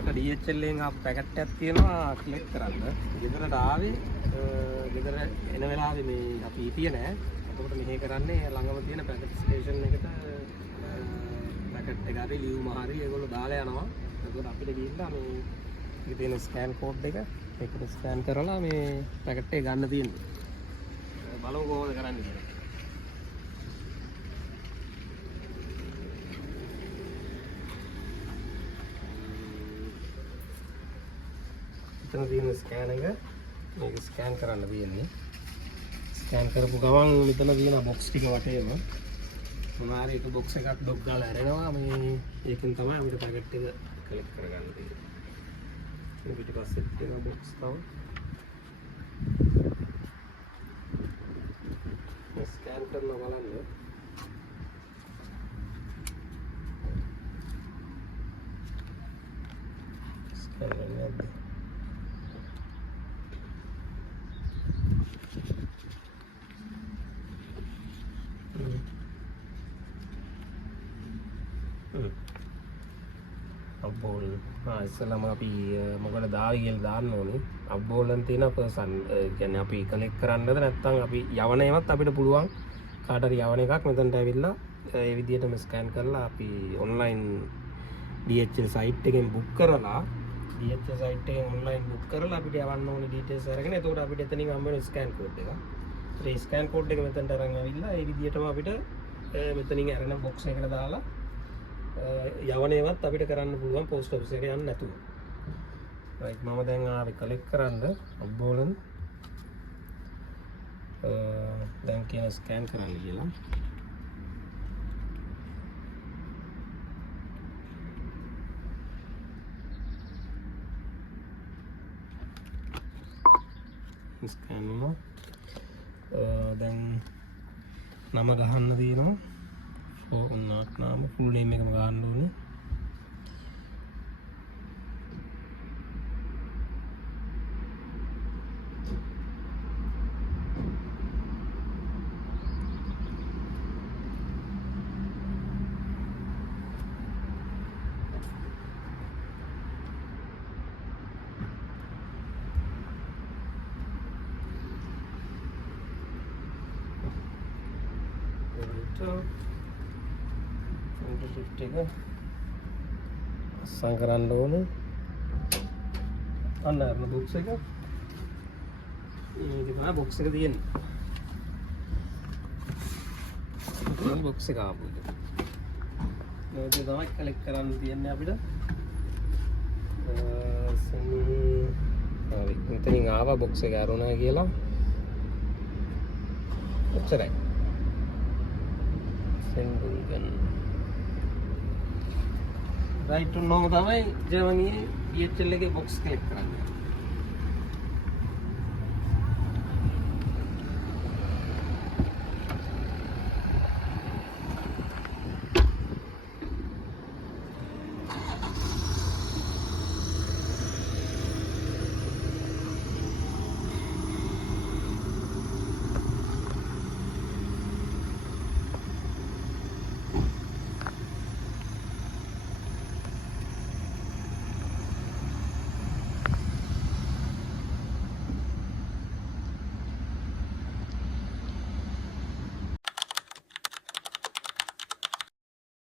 මට DHL එකෙන් ආපු පැකට් එකක් තියෙනවා ක්ලික් කරන්න. ගෙදරට ආවේ ගෙදර එන වෙලාවේ මේ අපි හිටියේ නෑ. එතකොට මෙහෙ කරන්නේ ළඟම තියෙන පැකට් ස්ටේෂන් එකට පැකට් එක හරි ලියුම හරි ඒගොල්ලෝ දාලා යනවා. එතකොට අපිට ගිහිල්ලා මේ ඒකේ තියෙන ස්කෑන් කෝඩ් එක ඒකට ස්කෑන් කරලා මේ පැකට් එක ගන්න තියෙනවා. බලමු කොහොමද කරන්නේ කියලා. එතන තියෙන ස්කෑන් එක මේක ස්කෑන් කරන්න තියෙන්නේ. ස්කෑන් කරපු ගමන් මෙතන තියෙන බොක්ස් ටික වටේම මොනාරි එක බොක්ස් එකක් ඩොක් ගාලා ඇරෙනවා. මේ ඒකෙන් තමයි අපිට පැකට් එක කලෙක්ට් කරගන්න තියෙන්නේ. මේ පිටිපස්සේ තියෙන බොක්ස් තමයි ස්කෑන් කරලා බලන්න. ස්කෑන් කරන්නේ අබ්බෝල් ඉස්සෙල්ලාම අපි මොකද දාවි කියලා දාන්න ඕනේ. අබ්බෝලෙන් තියෙන පර්සන් කියන්නේ අපි කලෙක්ට් කරන්නද නැත්නම් අපි යවන ඒවත් අපිට පුළුවන් කාට හරි යවන එකක් මෙතනට ඇවිල්ලා ඒ විදිහටම ස්කෑන් කරලා අපි ඔන්ලයින් DHL සයිට් එකෙන් බුක් කරලා DHL සයිට් එකෙන් ඔන්ලයින් බුක් කරලා අපිට යවන්න ඕනේ ඩීටේල්ස් අරගෙන එතකොට අපිට එතනින් හම්බ වෙන ස්කෑන් කෝඩ් එක. ඒ ස්කෑන් කෝඩ් එක මෙතනට අරන් ඇවිල්ලා ඒ විදිහටම අපිට මෙතනින් අරගෙන බොක්ස් එකට දාලා යවනේවත් අපිට කරන්න පුළුවන් පෝස්ට් ඔෆිස් එකට යන්න නැතුව. රයිට් මම දැන් ආවේ කලෙක්ට් කරන්න අබ්බෝලෙන් දැන් කියන ස්කෑන් කරන්න කියලා. ස්කෑන් වුණා. දැන් නම ගහන්න තියෙනවා. ඔන්නත් නාම ෆුල් නේම් එකම ගන්න ඕනේ. අස්සම් කරන්න ඕනේ. අන්න අර බොක්ස් එක. මේක තමයි බොක්ස් එක තියෙන්නේ. මේ බොක්ස් එක ආපු එක. මේක තමයි කලෙක්ට් කරන්න තියෙන්නේ අපිට. හරි. මෙතනින් ආවා බොක්ස් එක අරුණා කියලා. ඔච්චරයි. රයිට් ඔන්නෝම තමයි ජර්මනියේ DHL එකේ බොක්ස් කලෙක්ට් කරන්නේ.